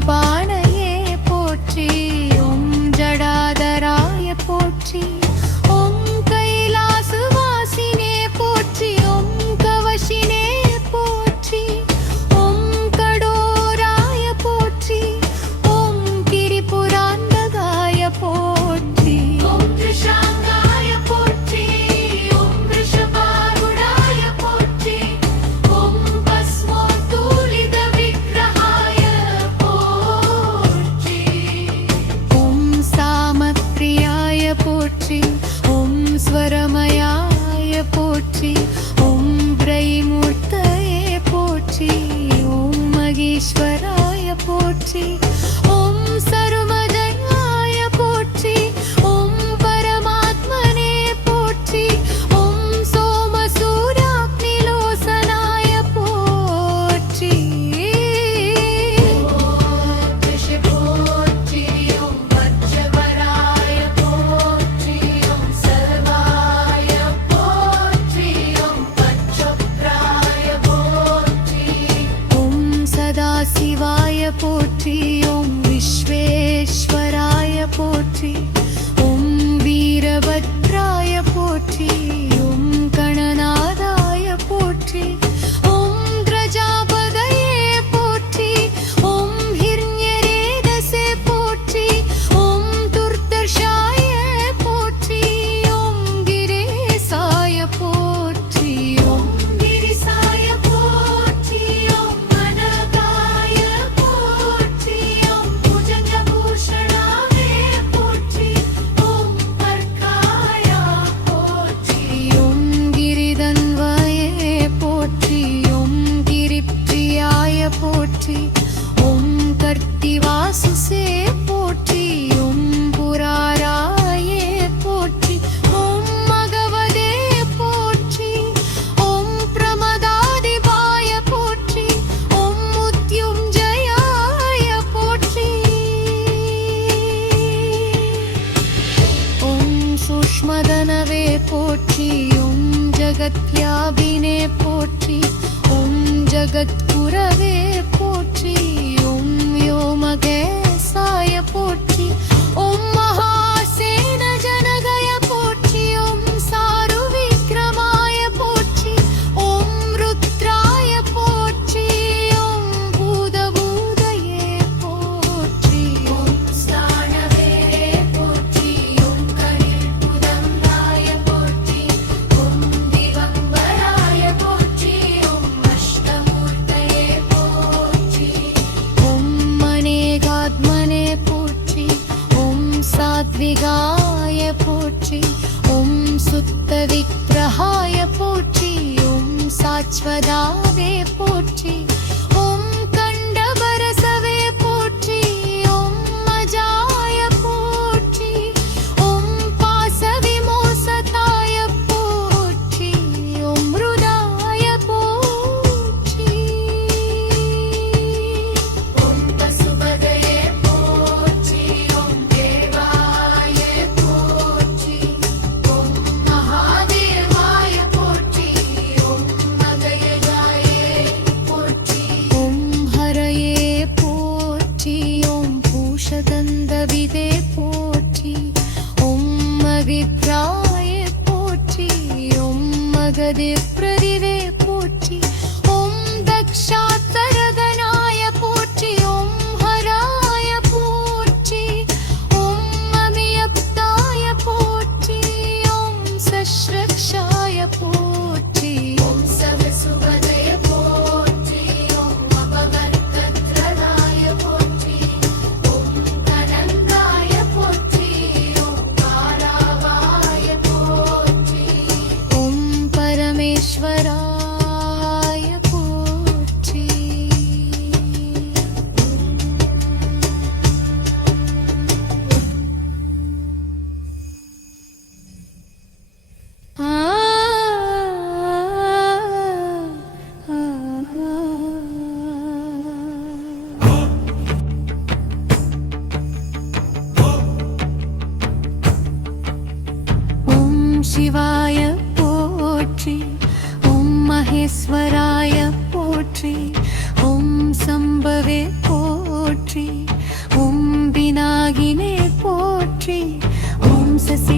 bye. விகாய போற்றி ஓம் சுத்த விக்கிரகாய போற்றி ஓம் சாஸ்வதாவே போற்றி. பிதாயை போற்றி உம்மகதே பிர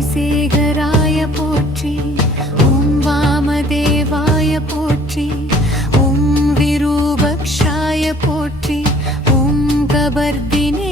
சேகராய போற்றி ஓம் வாமதேவாய போற்றி ஓம் விரூபக்ஷாய போற்றி ஓம் கபர்தினே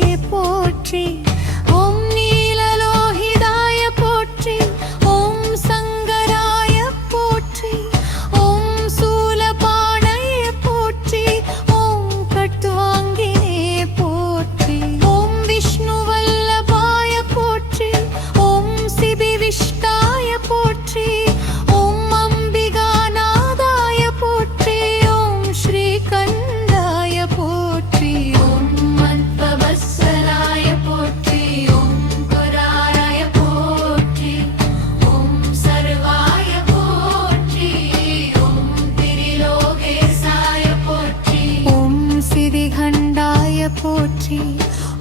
போற்றி.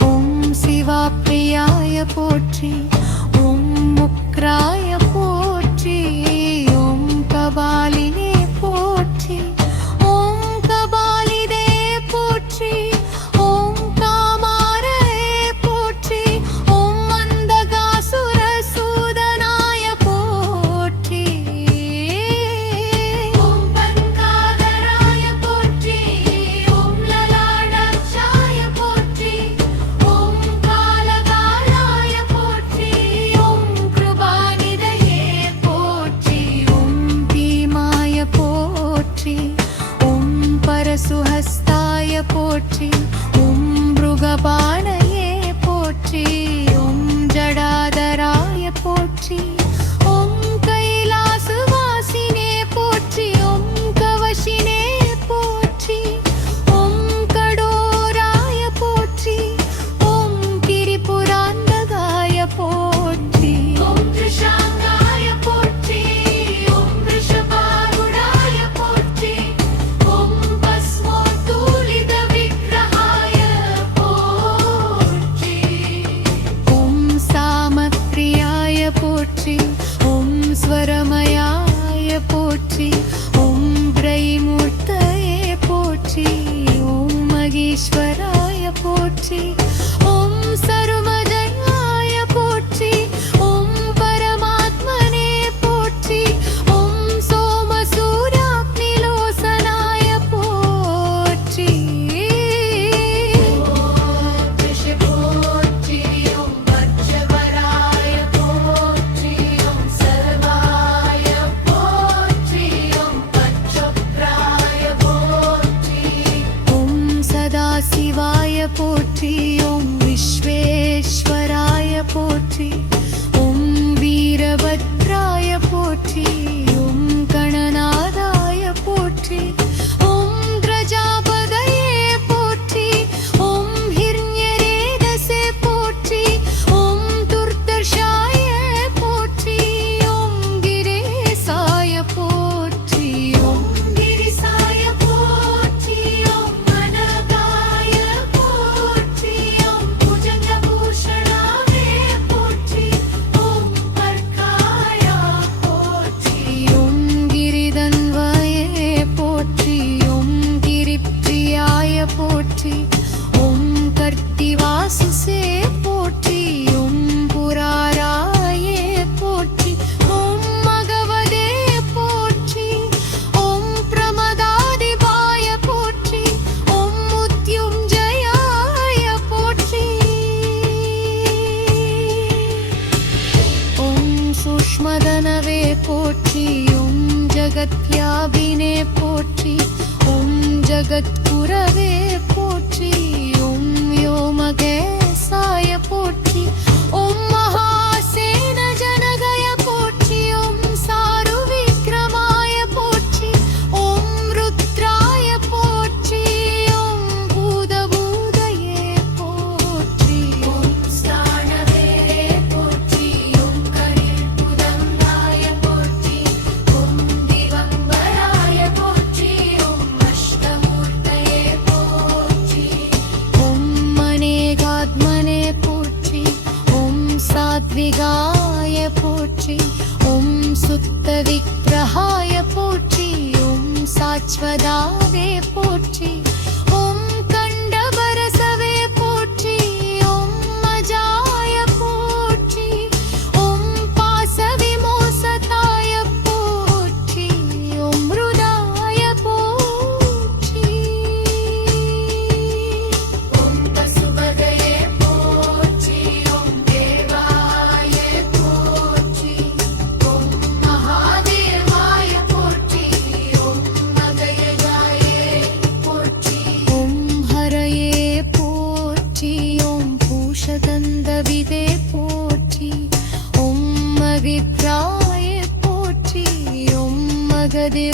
ஓம் சிவா பிரியாய போற்றி. சாத்விகாய போற்றி ஓம் சுத்த விக்கிரகாய போற்றி ஓம் சாச்வதாவே மகதே